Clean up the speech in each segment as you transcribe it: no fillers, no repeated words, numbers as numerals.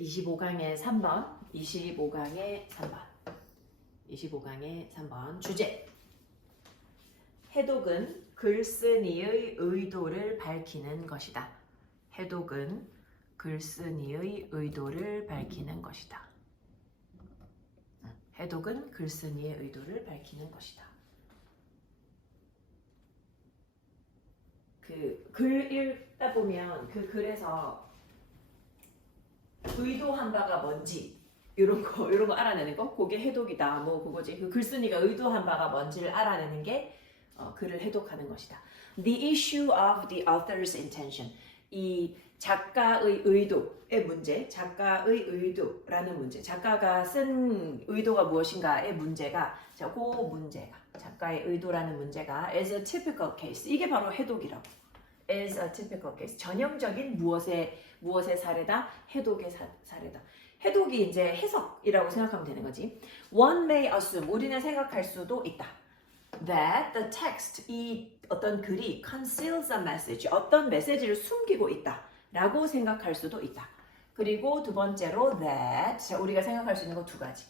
25강의 3번, 25강의 3번, 25강의 3번 주제. 해독은 글쓴이의 의도를 밝히는 것이다. 해독은 글쓴이의 의도를 밝히는 것이다. 해독은 글쓴이의 의도를 밝히는 것이다. 그 글 읽다 보면 그 글에서 의도한 바가 뭔지 이런 거 알아내는 거, 그게 해독이다. 뭐 그거지. 그 글쓴이가 의도한 바가 뭔지를 알아내는 게 글을 해독하는 것이다. The issue of the author's intention. 이 작가의 의도의 문제, 작가의 의도라는 문제, 작가가 쓴 의도가 무엇인가의 문제가, 자, 그 문제가, 작가의 의도라는 문제가 as a typical case. 이게 바로 해독이라고. as a typical case. 전형적인 무엇의 사례다? 해독의 사례다. 해독이 이제 해석이라고 생각하면 되는 거지. One may assume, 우리는 생각할 수도 있다. That the text, 이 어떤 글이 conceals a message, 어떤 메시지를 숨기고 있다 라고 생각할 수도 있다. 그리고 두 번째로 that, 자, 우리가 생각할 수 있는 거 두 가지.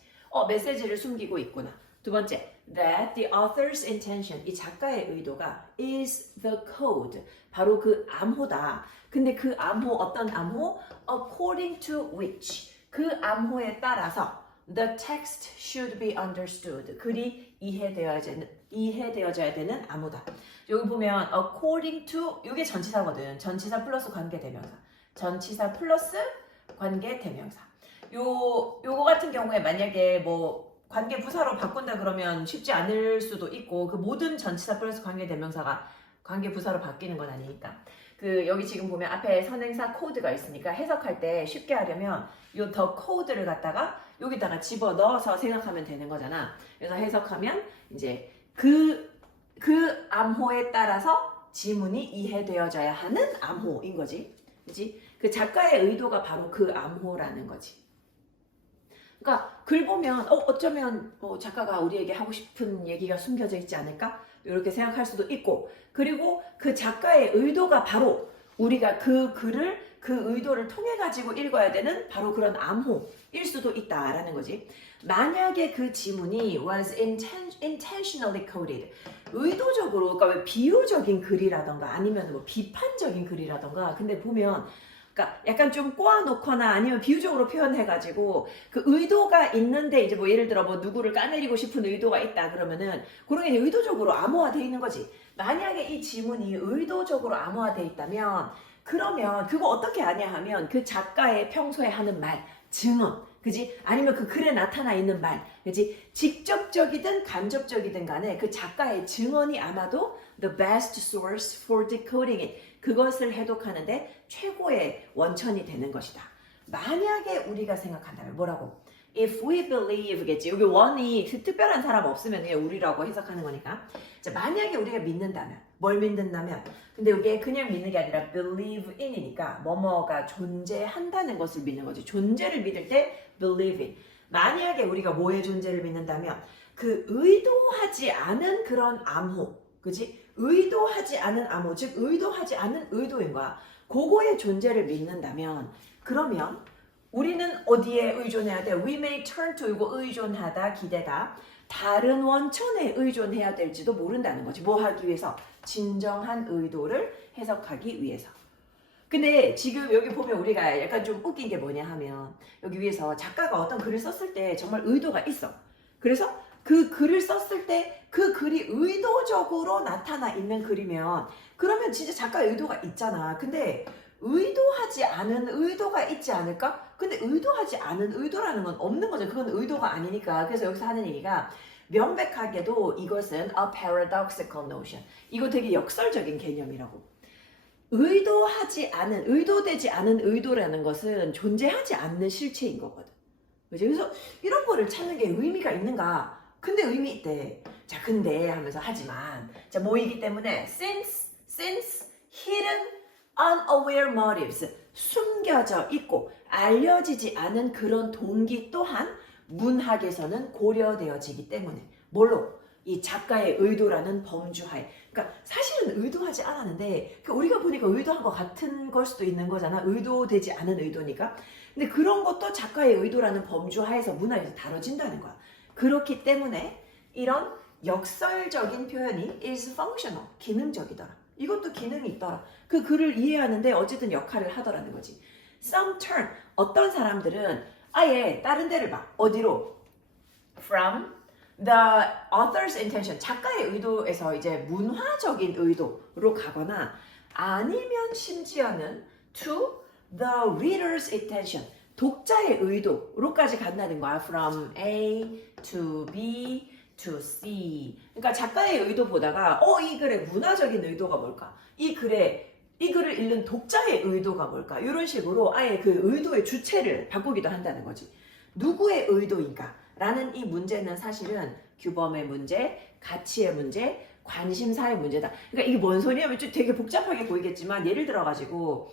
메시지를 숨기고 있구나. 두 번째, that the author's intention, 이 작가의 의도가 is the code, 바로 그 암호다. 근데 그 암호, 어떤 암호? According to which, 그 암호에 따라서 the text should be understood, 글이 이해되어져야 되는 암호다. 여기 보면 according to, 이게 전치사거든. 전치사 플러스 관계대명사. 전치사 플러스 관계대명사. 요거 같은 경우에 만약에 뭐 관계 부사로 바꾼다 그러면 쉽지 않을 수도 있고, 그 모든 전치사 플러스 관계대명사가 관계 부사로 바뀌는 건 아니니까. 그 여기 지금 보면 앞에 선행사 코드가 있으니까 해석할 때 쉽게 하려면 요 더 코드를 갖다가 여기다가 집어 넣어서 생각하면 되는 거잖아. 그래서 해석하면 이제 그 암호에 따라서 지문이 이해되어져야 하는 암호인 거지. 그지? 그 작가의 의도가 바로 그 암호라는 거지. 그러니까 글 보면 어쩌면 뭐 작가가 우리에게 하고 싶은 얘기가 숨겨져 있지 않을까? 이렇게 생각할 수도 있고, 그리고 그 작가의 의도가 바로 우리가 그 글을, 그 의도를 통해 가지고 읽어야 되는 바로 그런 암호일 수도 있다라는 거지. 만약에 그 지문이 was intentionally coded, 의도적으로, 그러니까 비유적인 글이라던가 아니면 뭐 비판적인 글이라던가, 근데 보면 그러니까 약간 좀 꼬아놓거나 아니면 비유적으로 표현해가지고 그 의도가 있는데, 이제 뭐 예를 들어 뭐 누구를 까내리고 싶은 의도가 있다 그러면은 그런 게 의도적으로 암호화되어 있는 거지. 만약에 이 지문이 의도적으로 암호화되어 있다면, 그러면 그거 어떻게 아냐 하면 그 작가의 평소에 하는 말, 증언, 그지? 아니면 그 글에 나타나 있는 말, 그지? 직접적이든 간접적이든 간에 그 작가의 증언이 아마도 the best source for decoding it, 그것을 해독하는데 최고의 원천이 되는 것이다. 만약에 우리가 생각한다면 뭐라고? If we believe겠지. 여기 원이 특별한 사람 없으면 그냥 우리라고 해석하는 거니까. 자, 만약에 우리가 믿는다면, 뭘 믿는다면, 근데 이게 그냥 믿는 게 아니라 believe in이니까 뭐뭐가 존재한다는 것을 믿는 거지. 존재를 믿을 때 believe in. 만약에 우리가 뭐의 존재를 믿는다면 그 의도하지 않은 그런 암호, 그지? 의도하지 않은 암호, 즉 의도하지 않은 의도인 거야. 그거의 존재를 믿는다면, 그러면 우리는 어디에 의존해야 돼? We may turn to, 이거 의존하다, 기대다. 다른 원천에 의존해야 될지도 모른다는 거지. 뭐 하기 위해서? 진정한 의도를 해석하기 위해서. 근데 지금 여기 보면 우리가 약간 좀 웃긴 게 뭐냐 하면, 여기 위에서 작가가 어떤 글을 썼을 때 정말 의도가 있어. 그래서 그 글을 썼을 때 그 글이 의도적으로 나타나 있는 글이면, 그러면 진짜 작가의 의도가 있잖아. 근데 의도하지 않은 의도가 있지 않을까? 근데 의도하지 않은 의도라는 건 없는 거죠. 그건 의도가 아니니까. 그래서 여기서 하는 얘기가, 명백하게도 이것은 a paradoxical notion. 이거 되게 역설적인 개념이라고. 의도되지 않은 의도라는 것은 존재하지 않는 실체인 거거든. 그죠? 그래서 이런 거를 찾는 게 의미가 있는가? 근데 의미 있대. 자, 근데 하면서 하지만, 자, 뭐이기 때문에 since hidden unaware motives, 숨겨져 있고 알려지지 않은 그런 동기 또한 문학에서는 고려되어지기 때문에, 뭘로? 이 작가의 의도라는 범주하에. 그러니까 사실은 의도하지 않았는데 우리가 보니까 의도한 것 같은 걸 수도 있는 거잖아. 의도되지 않은 의도니까. 근데 그런 것도 작가의 의도라는 범주하에서 문화에서 다뤄진다는 거야. 그렇기 때문에 이런 역설적인 표현이 is functional, 기능적이더라. 이것도 기능이 있더라. 그 글을 이해하는데 어쨌든 역할을 하더라는 거지. Some turn, 어떤 사람들은 아예 다른 데를 봐. 어디로? From the author's intention, 작가의 의도에서 이제 문화적인 의도로 가거나 아니면 심지어는 to the reader's intention, 독자의 의도로까지 간다는 거야. From A to B to C. 그러니까 작가의 의도 보다가 이 글의 문화적인 의도가 뭘까? 이 글을 읽는 독자의 의도가 뭘까? 이런 식으로 아예 그 의도의 주체를 바꾸기도 한다는 거지. 누구의 의도인가? 라는 이 문제는 사실은 규범의 문제, 가치의 문제, 관심사의 문제다. 그러니까 이게 뭔 소리냐면 좀 되게 복잡하게 보이겠지만 예를 들어가지고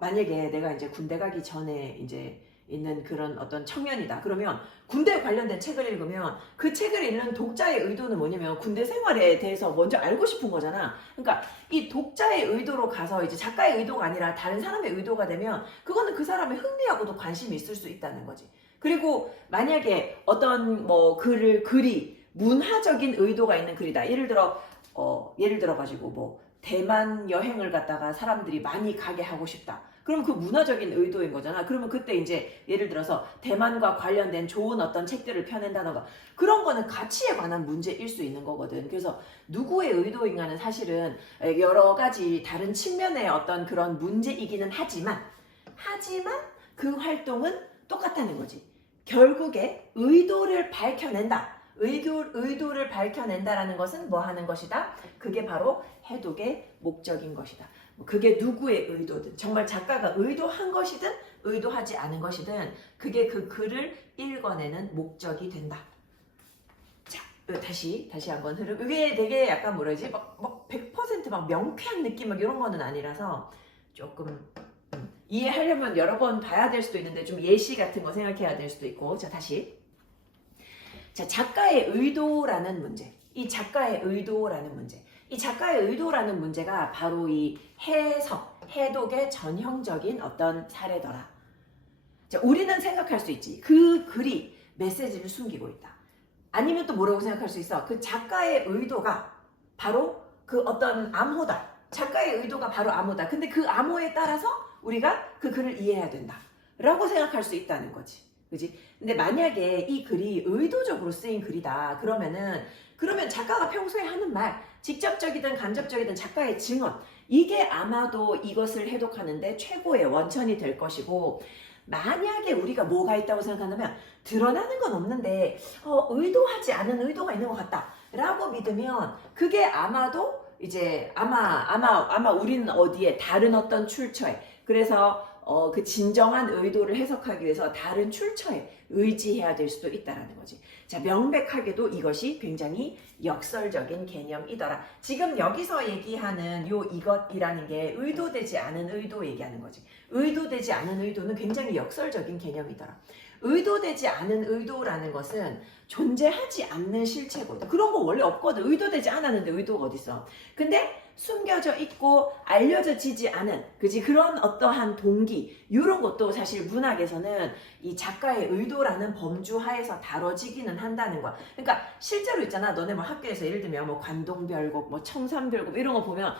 만약에 내가 이제 군대 가기 전에 이제 있는 그런 어떤 청년이다. 그러면 군대 관련된 책을 읽으면 그 책을 읽는 독자의 의도는 뭐냐면 군대 생활에 대해서 먼저 알고 싶은 거잖아. 그러니까 이 독자의 의도로 가서 이제 작가의 의도가 아니라 다른 사람의 의도가 되면 그거는 그 사람의 흥미하고도 관심이 있을 수 있다는 거지. 그리고 만약에 어떤 글이 문화적인 의도가 있는 글이다. 예를 들어 가지고 대만 여행을 갔다가 사람들이 많이 가게 하고 싶다. 그럼 그 문화적인 의도인 거잖아. 그러면 그때 이제 예를 들어서 대만과 관련된 좋은 어떤 책들을 펴낸다던가 그런 거는 가치에 관한 문제일 수 있는 거거든. 그래서 누구의 의도인가는 사실은 여러 가지 다른 측면의 어떤 그런 문제이기는 하지만 그 활동은 똑같다는 거지. 결국에 의도를 밝혀낸다. 의도를 밝혀낸다라는 것은 뭐 하는 것이다? 그게 바로 해독의 목적인 것이다. 그게 누구의 의도든 정말 작가가 의도한 것이든 의도하지 않은 것이든 그게 그 글을 읽어내는 목적이 된다. 자, 다시 한번 흐름. 이게 되게 약간 뭐라지? 막 100% 막 명쾌한 느낌 막 이런 거는 아니라서 조금 이해하려면 여러 번 봐야 될 수도 있는데 좀 예시 같은 거 생각해야 될 수도 있고. 자, 다시. 자, 작가의 의도라는 문제. 이 작가의 의도라는 문제. 이 작가의 의도라는 문제가 바로 이 해독의 전형적인 어떤 사례더라. 자, 우리는 생각할 수 있지. 그 글이 메시지를 숨기고 있다. 아니면 또 뭐라고 생각할 수 있어? 그 작가의 의도가 바로 그 어떤 암호다. 작가의 의도가 바로 암호다. 근데 그 암호에 따라서 우리가 그 글을 이해해야 된다. 라고 생각할 수 있다는 거지. 그지? 근데 만약에 이 글이 의도적으로 쓰인 글이다. 그러면 작가가 평소에 하는 말, 직접적이든 간접적이든 작가의 증언, 이게 아마도 이것을 해독하는데 최고의 원천이 될 것이고, 만약에 우리가 뭐가 있다고 생각한다면 드러나는 건 없는데 의도하지 않은 의도가 있는 것 같다 라고 믿으면 그게 아마도 이제 아마 우리는 어디에 다른 어떤 출처에, 그래서 그 진정한 의도를 해석하기 위해서 다른 출처에 의지해야 될 수도 있다라는 거지. 자, 명백하게도 이것이 굉장히 역설적인 개념이더라. 지금 여기서 얘기하는 이것이라는 게 의도되지 않은 의도 얘기하는 거지. 의도되지 않은 의도는 굉장히 역설적인 개념이더라. 의도되지 않은 의도라는 것은 존재하지 않는 실체거든. 그런 거 원래 없거든. 의도되지 않았는데 의도가 어딨어. 근데 숨겨져 있고 알려지지 않은 그런 어떠한 동기, 이런 것도 사실 문학에서는 이 작가의 의도라는 범주 하에서 다뤄지기는 한다는 거야. 그러니까 실제로 있잖아. 너네 뭐 학교에서 예를 들면 뭐 관동별곡, 뭐 청산별곡 이런 거 보면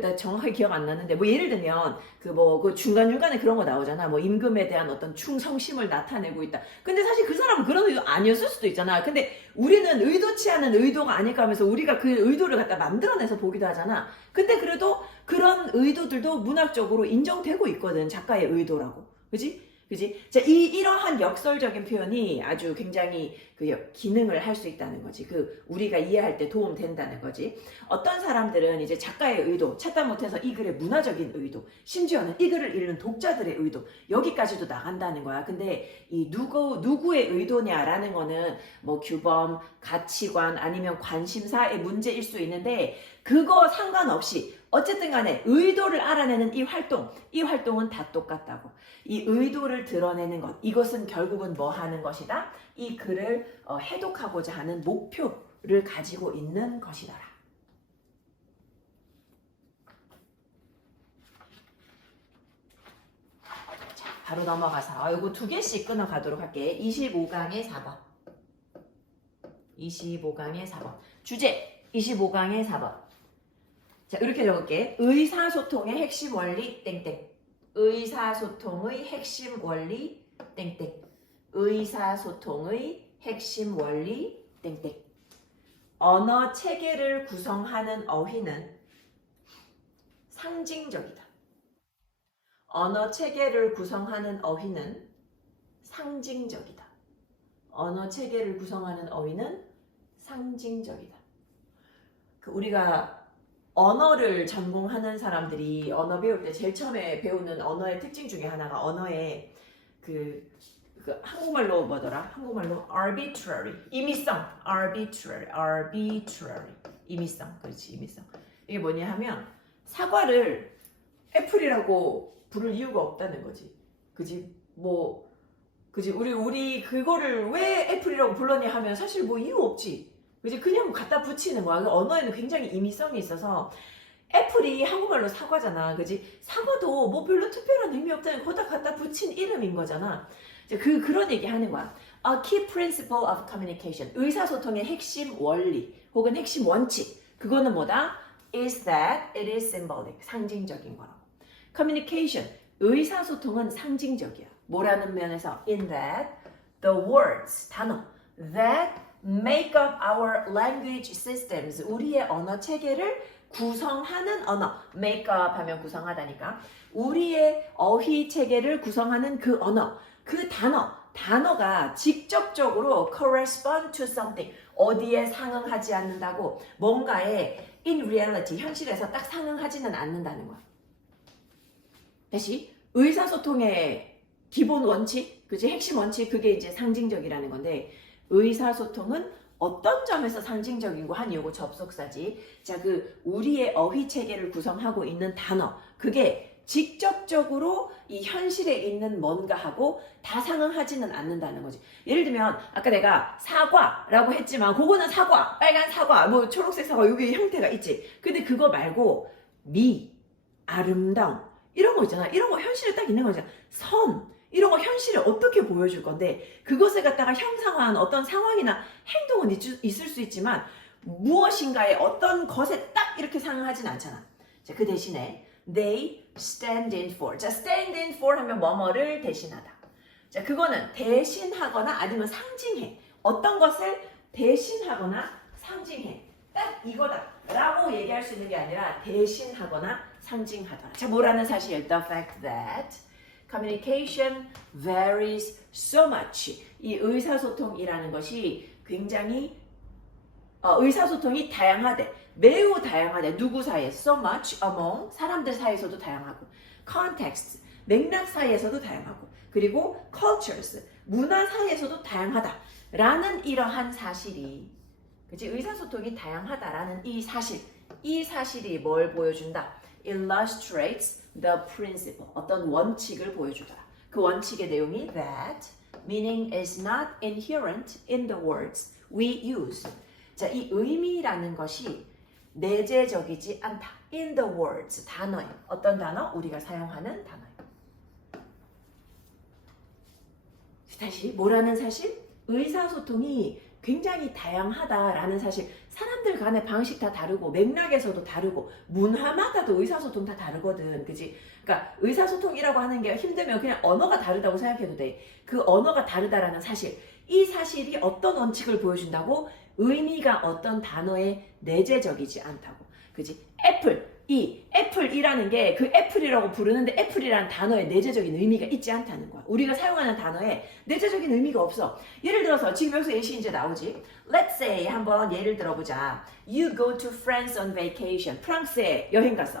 나 정확하게 기억 안 나는데 예를 들면 그 중간중간에 그런 거 나오잖아. 뭐 임금에 대한 어떤 충성심을 나타내고 있다. 근데 사실 그 사람은 그런 의도 아니었을 수도 있잖아. 근데 우리는 의도치 않은 의도가 아닐까 하면서 우리가 그 의도를 갖다 만들어내서 보기도 하잖아. 근데 그래도 그런 의도들도 문학적으로 인정되고 있거든. 작가의 의도라고. 그지? 자, 이러한 역설적인 표현이 아주 굉장히 기능을 할 수 있다는 거지. 우리가 이해할 때 도움 된다는 거지. 어떤 사람들은 이제 작가의 의도, 찾다 못해서 이 글의 문화적인 의도, 심지어는 이 글을 읽는 독자들의 의도, 여기까지도 나간다는 거야. 근데 이 누구의 의도냐라는 거는 뭐 규범, 가치관, 아니면 관심사의 문제일 수 있는데 그거 상관없이 어쨌든 간에 의도를 알아내는 이 활동은 다 똑같다고. 이 의도를 드러내는 것, 이것은 결국은 뭐 하는 것이다? 이 글을 해독하고자 하는 언어를 가지고 있는 것이더라. 자, 바로 넘어가서 이거 두 개씩 끊어가도록 할게. 25강의 4번. 25강의 4번. 주제 25강의 4번. 자, 이렇게 적을게. 의사소통의 핵심 원리 땡땡. 의사소통의 핵심 원리 땡땡. 의사소통의 핵심 원리 땡땡. 언어 체계를 구성하는 어휘는 상징적이다. 언어 체계를 구성하는 어휘는 상징적이다. 언어 체계를 구성하는 어휘는 상징적이다. 우리가 언어를 전공하는 사람들이 언어 배울 때 제일 처음에 배우는 언어의 특징 중에 하나가 언어의 그 한국말로 뭐더라? 한국말로 arbitrary, 임의성, arbitrary, 임의성, 그렇지, 임의성. 이게 뭐냐 하면 사과를 애플이라고 부를 이유가 없다는 거지, 그지? 그지? 우리 그거를 왜 애플이라고 불렀냐 하면 사실 뭐 이유 없지. 그지? 그냥 뭐 갖다 붙이는 거야. 언어에는 굉장히 임의성이 있어서 애플이 한국말로 사과잖아. 그지? 사과도 뭐 별로 특별한 의미 없다는 거기다 갖다 붙인 이름인 거잖아. 그런 얘기 하는 거야. A key principle of communication. 의사소통의 핵심 원리 혹은 핵심 원칙. 그거는 뭐다? Is that it is symbolic. 상징적인 거라고. Communication. 의사소통은 상징적이야. 뭐라는 면에서? In that the words, 단어 that make up our language systems, 우리의 언어 체계를 구성하는 언어, make up 하면 구성하다니까, 우리의 어휘 체계를 구성하는 그 언어, 그 단어가 직접적으로 correspond to something, 어디에 상응하지 않는다고, 뭔가에 in reality, 현실에서 딱 상응하지는 않는다는 거야. 다시, 의사소통의 기본 원칙, 그치? 핵심 원칙, 그게 이제 상징적이라는 건데, 의사소통은 어떤 점에서 상징적이고 한 요거 접속사지. 자, 우리의 어휘 체계를 구성하고 있는 단어, 그게 직접적으로 이 현실에 있는 뭔가하고 다 상응하지는 않는다는 거지. 예를 들면 아까 내가 사과라고 했지만 그거는 사과, 빨간 사과, 뭐 초록색 사과, 여기 형태가 있지. 근데 그거 말고 아름다움 이런 거 있잖아. 이런 거 현실에 딱 있는 거잖아. 선 이런 거 현실에 어떻게 보여줄 건데, 그것을 갖다가 형상화한 어떤 상황이나 행동은 있을 수 있지만 무엇인가의 어떤 것에 딱 이렇게 상응하진 않잖아. 자, 그 대신에 they stand in for. 자, stand in for 하면 뭐뭐를 대신하다. 자, 그거는 대신하거나 아니면 상징해. 어떤 것을 대신하거나 상징해. 딱 이거다 라고 얘기할 수 있는 게 아니라 대신하거나 상징하다. 자, 뭐라는 사실? The fact that communication varies so much. 이 의사소통이라는 것이 굉장히 의사소통이 다양하대. 매우 다양하대. 누구 사이에? So much among. 사람들 사이에서도 다양하고. Context. 맥락 사이에서도 다양하고. 그리고 cultures. 문화 사이에서도 다양하다. 라는 이러한 사실이, 그치? 의사소통이 다양하다라는 이 사실이 뭘 보여준다? Illustrates the principle. 어떤 원칙을 보여주더라. 그 원칙의 내용이 that meaning is not inherent in the words we use. 자, 이 의미라는 것이 내재적이지 않다. In the words, 단어에. 어떤 단어? 우리가 사용하는 단어에. 다시 뭐라는 사실? 의사소통이 굉장히 다양하다라는 사실. 사람들 간의 방식 다 다르고 맥락에서도 다르고 문화마다도 의사소통 다 다르거든. 그치? 그러니까 의사소통이라고 하는 게 힘들면 그냥 언어가 다르다고 생각해도 돼. 그 언어가 다르다라는 사실. 이 사실이 어떤 원칙을 보여준다고? 의미가 어떤 단어에 내재적이지 않다고. 그치? 애플이라는 게 그 애플이라고 부르는데 애플이라는 단어에 내재적인 의미가 있지 않다는 거야. 우리가 사용하는 단어에 내재적인 의미가 없어. 예를 들어서 지금 여기서 예시 이제 나오지. Let's say 한번 예를 들어보자. You go to France on vacation. 프랑스에 여행 갔어.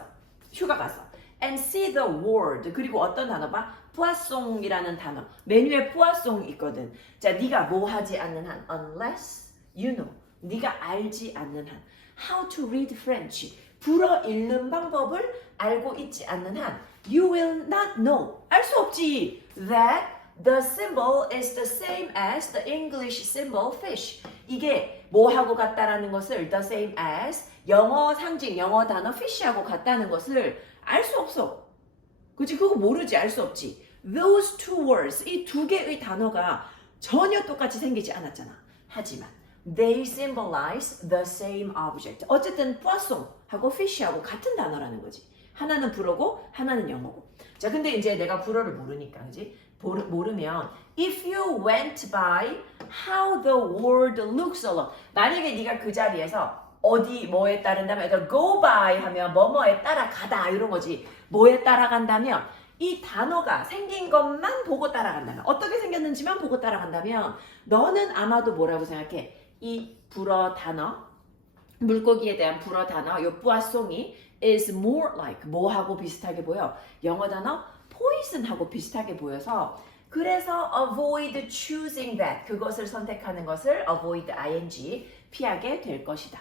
휴가 갔어. And see the word. 그리고 어떤 단어 봐? poisson이라는 단어. 메뉴에 poisson 있거든. 자, 네가 뭐 하지 않는 한 unless you know. 네가 알지 않는 한 how to read French. 불어 읽는 방법을 알고 있지 않는 한 you will not know. 알 수 없지. That The symbol is the same as the English symbol fish. 이게 뭐하고 같다라는 것을 the same as 영어 상징, 영어 단어 fish하고 같다는 것을 알 수 없어. 그치? 그거 모르지, 알 수 없지. Those two words, 이 두 개의 단어가 전혀 똑같이 생기지 않았잖아. 하지만 they symbolize the same object. 어쨌든 poisson하고 fish하고 같은 단어라는 거지. 하나는 불어고 하나는 영어고. 자, 근데 이제 내가 불어를 모르니까, 그지? 모르면 if you went by how the word looks along. 만약에 네가 그 자리에서 어디 뭐에 따른다면, 그러니까 go by 하면 뭐뭐에 따라가다 이런 거지. 뭐에 따라간다면 이 단어가 생긴 것만 보고 따라간다면, 어떻게 생겼는지만 보고 따라간다면 너는 아마도 뭐라고 생각해? 이 불어 단어, 물고기에 대한 불어 단어, 요 뿌아송이 is more like 뭐하고 비슷하게 보여? 영어 단어 poison하고 비슷하게 보여서 그래서 avoid choosing that, 그것을 선택하는 것을 avoid ing, 피하게 될 것이다.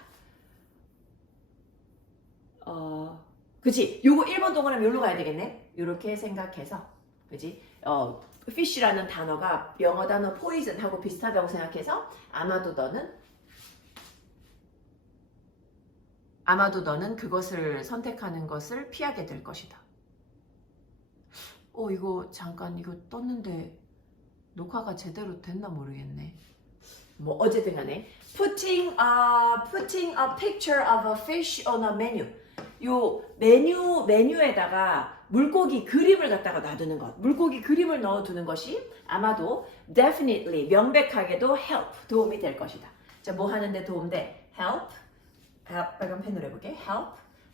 그치? 요거 1번 동그라미 여기로 가야 되겠네? 요렇게 생각해서, 그치? fish라는 단어가 영어 단어 poison하고 비슷하다고 생각해서 아마도 너는 그것을 선택하는 것을 피하게 될 것이다. 이거 잠깐 이거 떴는데 녹화가 제대로 됐나 모르겠네. 뭐 어쨌든 간에 putting a picture of a fish on a menu. 요 메뉴에다가 물고기 그림을 갖다가 놔두는 것, 물고기 그림을 넣어두는 것이 아마도 definitely 명백하게도 help 도움이 될 것이다. 자, 뭐 하는데 도움돼? help 빨간 펜으로 해볼게. help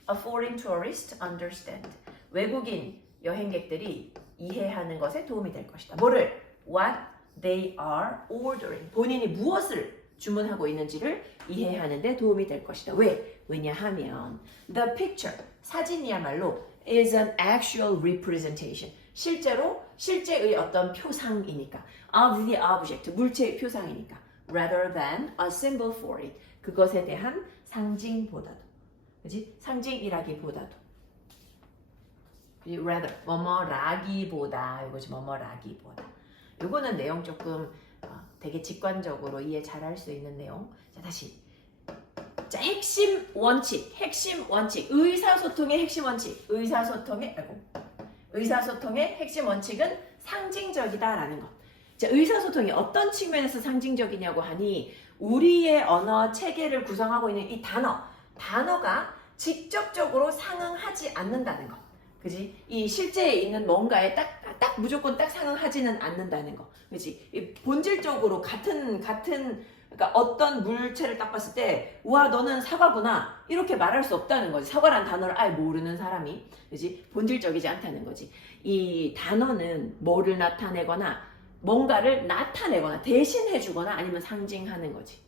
a foreign tourist understand. 외국인 여행객들이 이해하는 것에 도움이 될 것이다. 뭐를? what they are ordering. 본인이 무엇을 주문하고 있는지를 이해하는 데 도움이 될 것이다. 왜? 왜냐하면 the picture, 사진이야말로 is an actual representation. 실제의 어떤 표상이니까. of the object, 물체의 표상이니까. rather than a symbol for it. 그것에 대한 상징보다도. 그치? 상징이라기보다도. rather, 뭐뭐라기보다. 이거지, 뭐뭐라기보다. 요거는 내용 조금 되게 직관적으로 이해 잘할 수 있는 내용. 자, 다시. 자, 핵심 원칙. 의사소통의 핵심 원칙. 의사소통의 핵심 원칙은 상징적이다라는 것. 자, 의사소통이 어떤 측면에서 상징적이냐고 하니 우리의 언어 체계를 구성하고 있는 이 단어가 직접적으로 상응하지 않는다는 것. 그지? 이 실제에 있는 뭔가에 딱 무조건 딱 상응하지는 않는다는 거. 그지? 이 본질적으로 같은 그러니까 어떤 물체를 딱 봤을 때 우와 너는 사과구나 이렇게 말할 수 없다는 거지. 사과라는 단어를 아예 모르는 사람이. 그지? 본질적이지 않다는 거지. 이 단어는 뭐를 나타내거나 뭔가를 나타내거나 대신해주거나 아니면 상징하는 거지.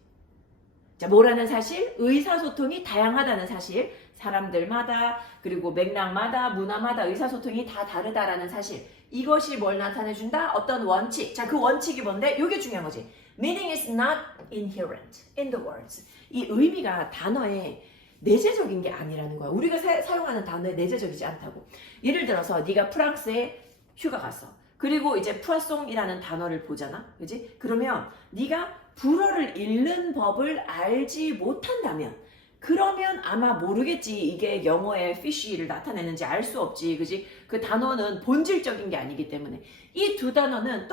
자, 뭐라는 사실? 의사소통이 다양하다는 사실. 사람들마다 그리고 맥락마다 문화마다 의사소통이 다 다르다라는 사실. 이것이 뭘 나타내준다? 어떤 원칙. 자, 그 원칙이 뭔데? 이게 중요한 거지. Meaning is not inherent in the words. 이 의미가 단어에 내재적인 게 아니라는 거야. 우리가 사용하는 단어에 내재적이지 않다고. 예를 들어서 네가 프랑스에 휴가 갔어. 그리고 이제 푸아송이라는 단어를 보잖아. 그지? 그러면 네가 불어를 읽는 법을 알지 못한다면 그러면 아마 모르겠지. 이게 영어의 fish를 나타내는지 알 수 없지. 그지? 그 단어는 본질적인 게 아니기 때문에 이 두 단어는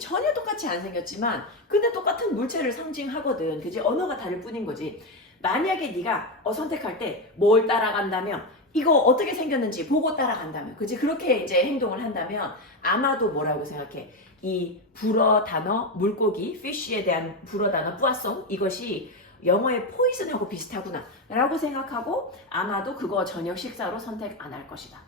전혀 똑같이 안 생겼지만 근데 똑같은 물체를 상징하거든. 그지? 언어가 다를 뿐인 거지. 만약에 네가 선택할 때 뭘 따라간다면 이거 어떻게 생겼는지 보고 따라간다면, 그지? 그렇게 이제 행동을 한다면 아마도 뭐라고 생각해? 이 불어 단어, 물고기, fish에 대한 불어 단어, 뿌아송, 이것이 영어의 poison하고 비슷하구나 라고 생각하고 아마도 그거 저녁 식사로 선택 안 할 것이다.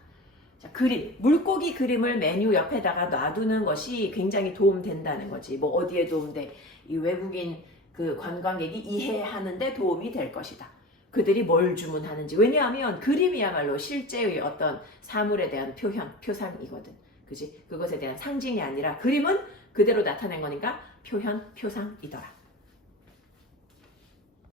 자, 그림, 물고기 그림을 메뉴 옆에다가 놔두는 것이 굉장히 도움된다는 거지. 뭐 어디에 도움돼? 이 외국인 그 관광객이 이해하는데 도움이 될 것이다. 그들이 뭘 주문하는지. 왜냐하면 그림이야말로 실제의 어떤 사물에 대한 표상이거든. 그지? 그것에 대한 상징이 아니라 그림은 그대로 나타낸 거니까 표상이더라.